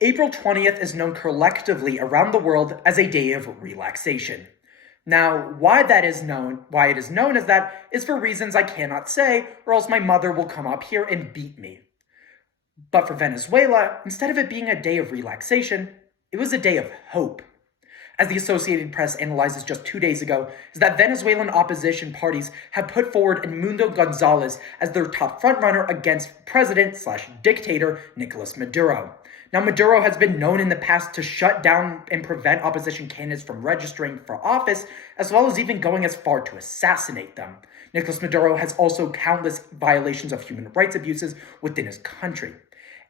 April 20th is known collectively around the world as a day of relaxation. Now, why it is known as that is for reasons I cannot say, or else my mother will come up here and beat me. But for Venezuela, instead of it being a day of relaxation, it was a day of hope. As the Associated Press analyzes just 2 days ago, is that Venezuelan opposition parties have put forward Edmundo Gonzalez as their top frontrunner against president/dictator Nicolas Maduro. Now, Maduro has been known in the past to shut down and prevent opposition candidates from registering for office, as well as even going as far to assassinate them. Nicolas Maduro has also countless violations of human rights abuses within his country.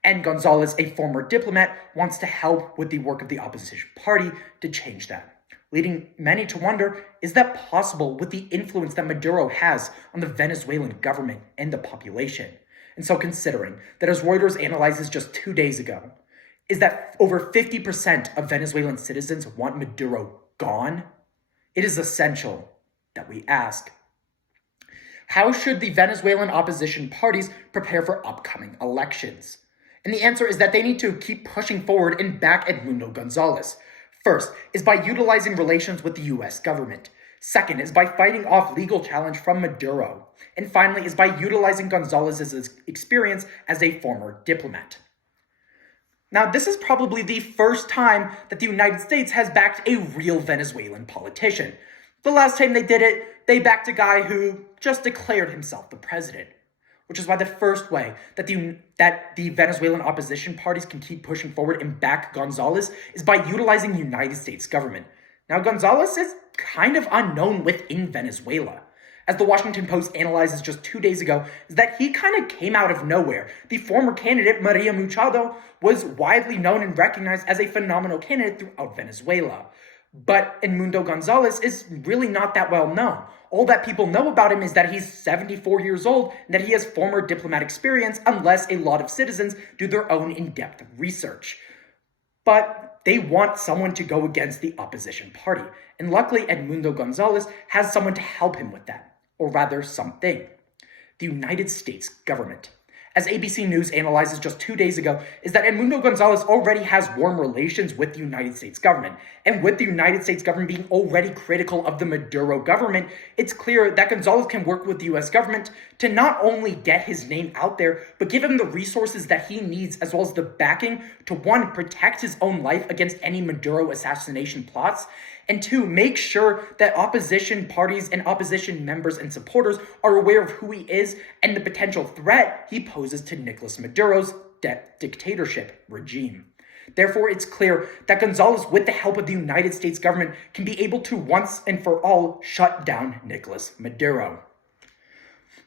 And Gonzalez, a former diplomat, wants to help with the work of the opposition party to change that, leading many to wonder, is that possible with the influence that Maduro has on the Venezuelan government and the population? And so considering that, as Reuters analyzes just 2 days ago, is that over 50% of Venezuelan citizens want Maduro gone, it is essential that we ask, how should the Venezuelan opposition parties prepare for upcoming elections? And the answer is that they need to keep pushing forward and back Edmundo Gonzalez. First is by utilizing relations with the US government. Second is by fighting off legal challenge from Maduro. And finally is by utilizing Gonzalez's experience as a former diplomat. Now, this is probably the first time that the United States has backed a real Venezuelan politician. The last time they did it, they backed a guy who just declared himself the president. Which is why the first way that the Venezuelan opposition parties can keep pushing forward and back Gonzalez is by utilizing the United States government. Now, Gonzalez is kind of unknown within Venezuela. As the Washington Post analyzes just 2 days ago, is that he kind of came out of nowhere. The former candidate, Maria Machado, was widely known and recognized as a phenomenal candidate throughout Venezuela. But Edmundo Gonzalez is really not that well known. All that people know about him is that he's 74 years old and that he has former diplomat experience, unless a lot of citizens do their own in-depth research. But they want someone to go against the opposition party. And luckily, Edmundo Gonzalez has someone to help him with that. Or rather, something. The United States government. As ABC News analyzes just 2 days ago, is that Edmundo Gonzalez already has warm relations with the United States government. And with the United States government being already critical of the Maduro government, it's clear that Gonzalez can work with the US government to not only get his name out there, but give him the resources that he needs, as well as the backing to, one, protect his own life against any Maduro assassination plots, and two, make sure that opposition parties and opposition members and supporters are aware of who he is and the potential threat he poses to Nicolas Maduro's dictatorship regime. Therefore, it's clear that Gonzalez, with the help of the United States government, can be able to once and for all shut down Nicolas Maduro.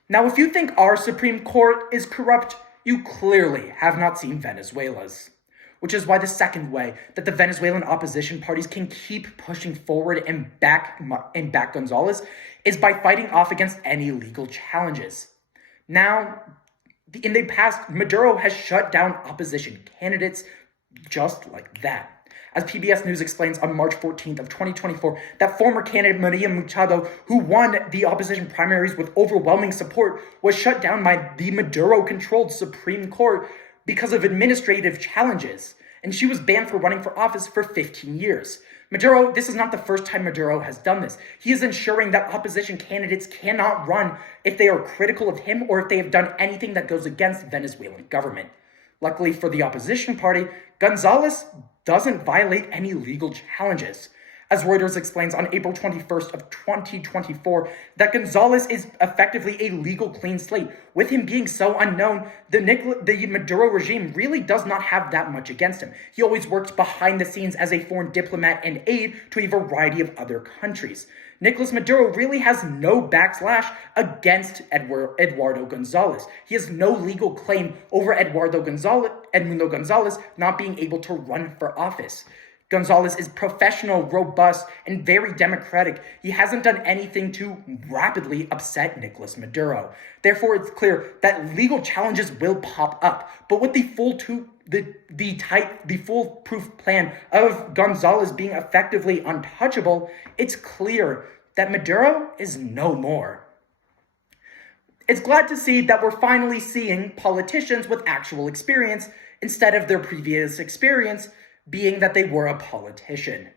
Now, if you think our Supreme Court is corrupt, you clearly have not seen Venezuela's. Which is why the second way that the Venezuelan opposition parties can keep pushing forward and back Gonzalez is by fighting off against any legal challenges. Now, in the past, Maduro has shut down opposition candidates just like that. As PBS News explains on March 14th of 2024, that former candidate Maria Machado, who won the opposition primaries with overwhelming support, was shut down by the Maduro-controlled Supreme Court because of administrative challenges, and she was banned for running for office for 15 years. Maduro, this is not the first time Maduro has done this. He is ensuring that opposition candidates cannot run if they are critical of him or if they have done anything that goes against the Venezuelan government. Luckily for the opposition party, Gonzalez doesn't violate any legal challenges. As Reuters explains on April 21st of 2024, that Gonzalez is effectively a legal clean slate. With him being so unknown, the Maduro regime really does not have that much against him. He always worked behind the scenes as a foreign diplomat and aide to a variety of other countries. Nicolas Maduro really has no backslash against Eduardo Gonzalez. He has no legal claim over Edmundo Gonzalez not being able to run for office. Gonzalez is professional, robust, and very democratic. He hasn't done anything to rapidly upset Nicolas Maduro. Therefore, it's clear that legal challenges will pop up. But with the foolproof plan of Gonzalez being effectively untouchable, it's clear that Maduro is no more. It's glad to see that we're finally seeing politicians with actual experience instead of their previous experience being that they were a politician.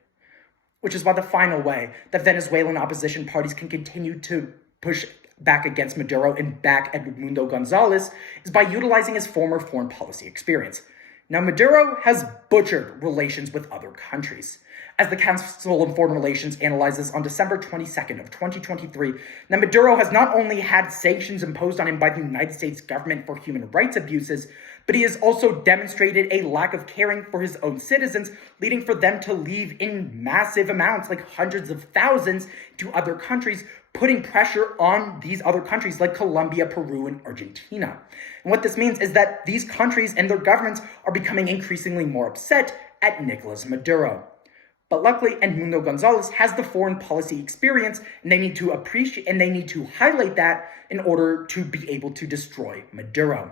Which is why the final way that Venezuelan opposition parties can continue to push back against Maduro and back Edmundo Gonzalez is by utilizing his former foreign policy experience. Now, Maduro has butchered relations with other countries. As the Council on Foreign Relations analyzes on December 22nd of 2023, now Maduro has not only had sanctions imposed on him by the United States government for human rights abuses, but he has also demonstrated a lack of caring for his own citizens, leading for them to leave in massive amounts, like hundreds of thousands, to other countries, putting pressure on these other countries like Colombia, Peru, and Argentina. And what this means is that these countries and their governments are becoming increasingly more upset at Nicolas Maduro. But luckily, Edmundo Gonzalez has the foreign policy experience, and they need to appreciate and they need to highlight that in order to be able to destroy Maduro.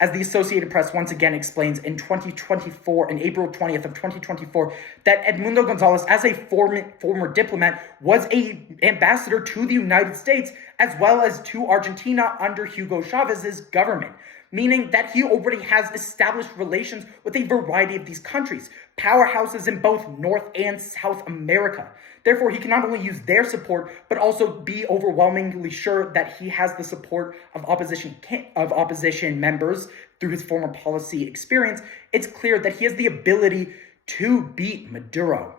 As the Associated Press once again explains in 2024, in April 20th of 2024, that Edmundo Gonzalez, as a former diplomat, was an ambassador to the United States as well as to Argentina under Hugo Chavez's government, meaning that he already has established relations with a variety of these countries, powerhouses in both North and South America. Therefore, he can not only use their support, but also be overwhelmingly sure that he has the support of opposition members through his foreign policy experience. It's clear that he has the ability to beat Maduro.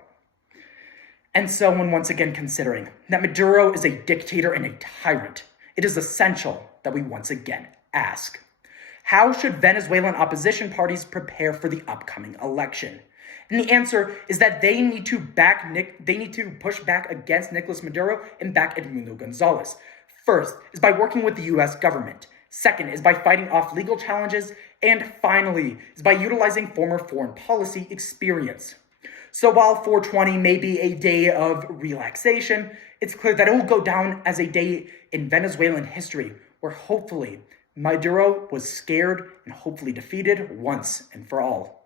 And so, when once again considering that Maduro is a dictator and a tyrant, it is essential that we once again ask, how should Venezuelan opposition parties prepare for the upcoming election? And the answer is that they need to push back against Nicolas Maduro and back Edmundo Gonzalez. First is by working with the US government. Second is by fighting off legal challenges. And finally is by utilizing former foreign policy experience. So while 420 may be a day of relaxation, it's clear that it will go down as a day in Venezuelan history where hopefully Maduro was scared and hopefully defeated once and for all.